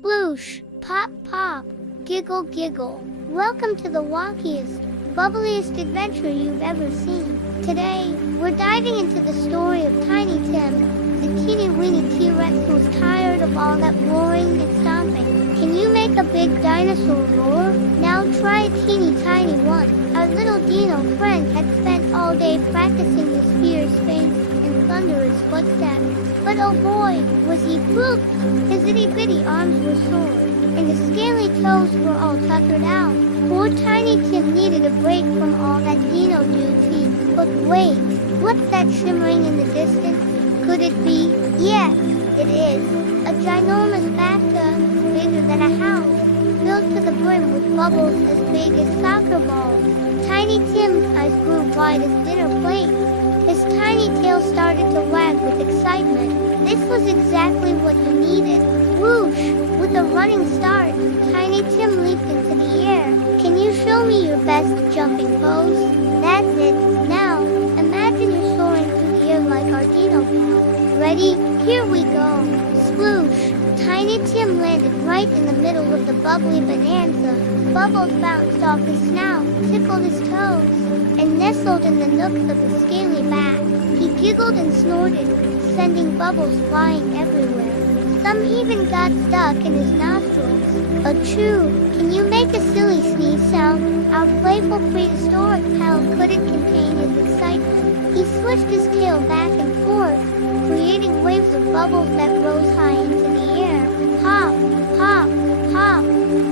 Sploosh, pop, pop, giggle, giggle. Welcome to the walkiest, bubbliest adventure you've ever seen. Today, we're diving into the story of Tiny Tim, the teeny-weeny T-Rex who was tired of all that roaring and stomping. Can you make a big dinosaur roar? Now try a teeny tiny one. Our little dino friend had spent all day practicing his fierce face and thunderous footsteps. But oh boy, was he pooped! His itty-bitty arms were sore, and his scaly toes were all tuckered out. Poor Tiny Tim needed a break from all that dino duty. But wait, what's that shimmering in the distance? Could it be? Yes, it is. A ginormous bathtub, bigger than a house, filled to the brim with bubbles as big as soccer balls. Tiny Tim's eyes grew wide as dinner plates. His tiny tail started to wag with excitement. This was exactly what he needed. Whoosh! With a running start, Tiny Tim leaped into the air. Can you show me your best jumping pose? That's it. Now, imagine you're soaring through the air like our dino pal. Ready? Here we go. Sploosh! Tiny Tim landed right in the middle of the bubbly bonanza. Bubbles bounced off his snout, tickled his toes, and nestled in the nooks of his scaly back. He giggled and snorted, sending bubbles flying everywhere. Some even got stuck in his nostrils. Achoo! Can you make a silly sneeze sound? Our playful prehistoric pal couldn't contain his excitement. He swished his tail back and forth, creating waves of bubbles that rose high into the air. Pop! Pop! Pop!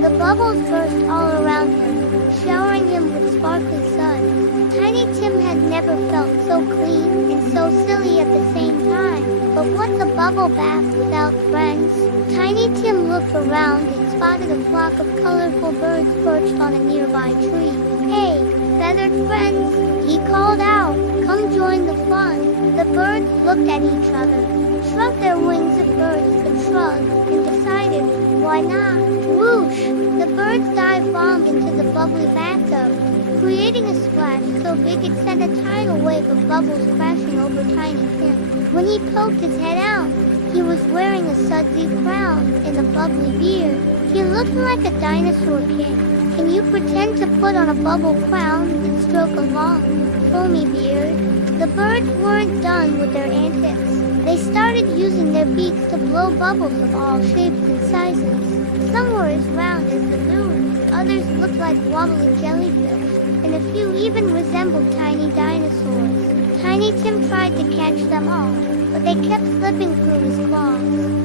The bubbles burst all around him, showering him with sparkly suds. Tiny Tim had never felt so clean and so silly at the same time. But what's a bubble bath without friends? Tiny Tim looked around and spotted a flock of colorful birds perched on a nearby tree. Hey, feathered friends, he called out, come join the fun. The birds looked at each other, shrugged their wings at birds could shrug, and decided, why not? Whoosh! The birds dive-bombed into the bubbly bathtub, creating a splash so big it sent a tidal wave of bubbles crashing over Tiny Tim. When he poked his head out, he was wearing a sudsy crown and a bubbly beard. He looked like a dinosaur king. Can you pretend to put on a bubble crown and stroke a long, foamy beard? The birds weren't done with their antics. They started using their beaks to blow bubbles of all shapes and sizes. Some were as round as the moon, others looked like wobbly jellyfish, and a few even resembled tiny dinosaurs. Tiny Tim tried to catch them all, but they kept slipping through his claws.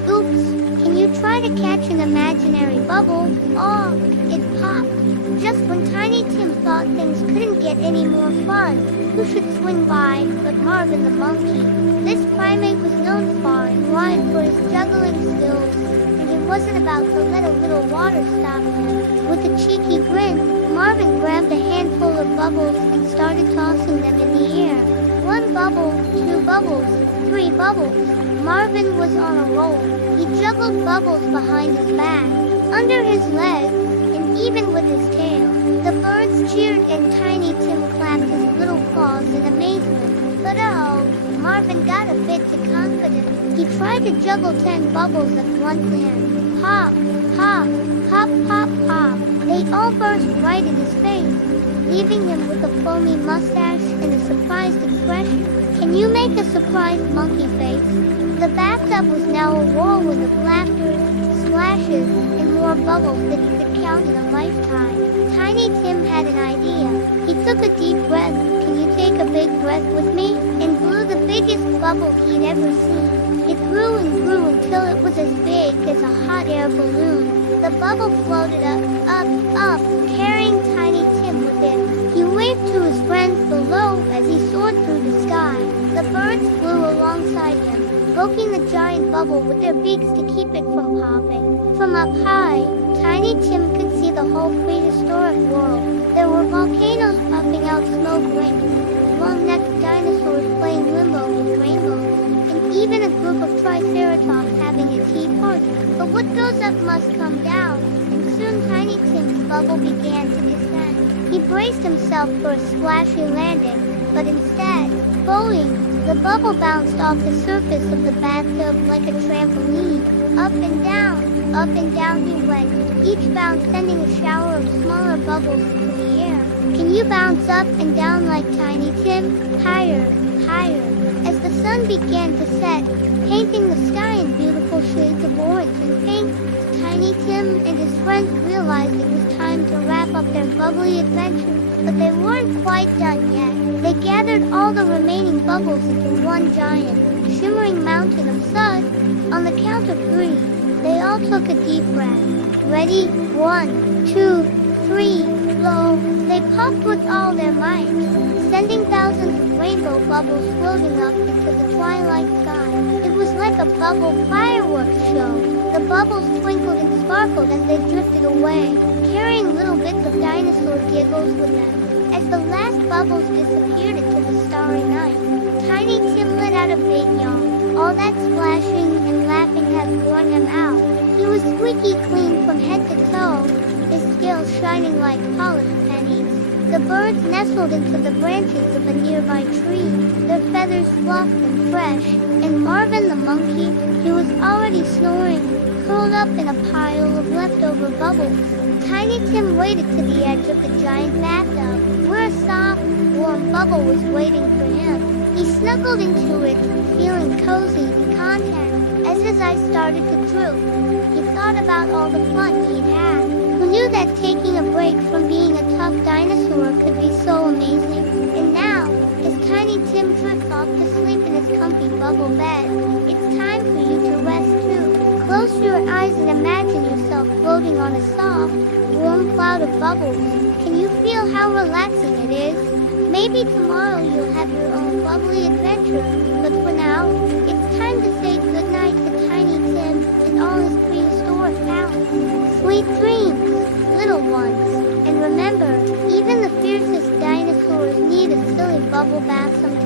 Oops! Can you try to catch an imaginary bubble? Oh, it popped. Just when Tiny Tim thought things couldn't get any more fun, who should swing by but Marvin the monkey? This primate was known far and wide for his juggling skills, and he wasn't about to let a little water stop him. With a cheeky grin, Marvin grabbed a handful of bubbles and started tossing them in the air. One bubble, two bubbles, three bubbles. Marvin was on a roll. He juggled bubbles behind his back, under his legs, and even with his tail. The birds cheered and Tiny Tim clapped his little claws in amazement. But Marvin got a bit too confident. He tried to juggle 10 bubbles at one hand. Pop, pop, pop, pop, pop. They all burst right in his face, leaving him with a foamy mustache and a surprised expression. Can you make a surprised monkey face? The bathtub was now a whirlwind of laughter, splashes, and more bubbles than he could count in a lifetime. Tiny Tim had an idea. He took a deep breath. Can you take a big breath with me? And blew the biggest bubble he'd ever seen. It grew and grew until it was as big as a hot air balloon. The bubble floated up, carrying Tiny Tim with it. He waved to his friends below as he soared through the sky. The birds flew alongside him, poking the giant bubble with their beaks to keep it from popping. From up high, Tiny Tim could see the whole prehistoric world. There were volcanoes puffing out smoke rings, long-necked dinosaurs playing limbo with rainbows, and even a group of triceratops having a tea party. But what goes up must come down, and soon Tiny Tim's bubble began to descend. He braced himself for a splashy landing, but instead, boing, the bubble bounced off the surface of the bathtub like a trampoline, up and down, Up and down he went, each bounce sending a shower of smaller bubbles into the air. Can you bounce up and down like Tiny Tim? Higher, higher. As the sun began to set, painting the sky in beautiful shades of orange and pink, Tiny Tim and his friends realized it was time to wrap up their bubbly adventure. But they weren't quite done yet. They gathered all the remaining bubbles into one giant, shimmering mountain of suds. On the count of 3, they all took a deep breath. Ready? 1, 2, 3, blow. They popped with all their might, sending thousands of rainbow bubbles floating up into the twilight sky. It was like a bubble fireworks show. The bubbles twinkled and sparkled as they drifted away, carrying little bits of dinosaur giggles with them. As the last bubbles disappeared into the starry night, Tiny Tim let out a big yawn. All that splashing and laughing had worn him out. He was squeaky clean from head to toe, his scales shining like polished pennies. The birds nestled into the branches of a nearby tree, their feathers fluffed and fresh, and Marvin the monkey, he was already snoring, curled up in a pile of leftover bubbles. Tiny Tim waded to the edge of the giant bathtub, where a soft, warm bubble was waiting for him. He snuggled into it, feeling cozy and content. As his eyes started to droop, he thought about all the fun he'd had. Who knew that taking a break from being a tough dinosaur could be so amazing? And now, as Tiny Tim drifts off to sleep in his comfy bubble bed, it's time for you to rest too. Close your eyes and imagine yourself floating on a soft, warm cloud of bubbles. Can you feel how relaxing it is? Maybe tomorrow you'll have your own bubbly adventure, but for now, it's time to say goodnight to Tiny Tim and all his prehistoric pals. Sweet dreams, little ones, and remember, even the fiercest dinosaurs need a silly bubble bath sometimes.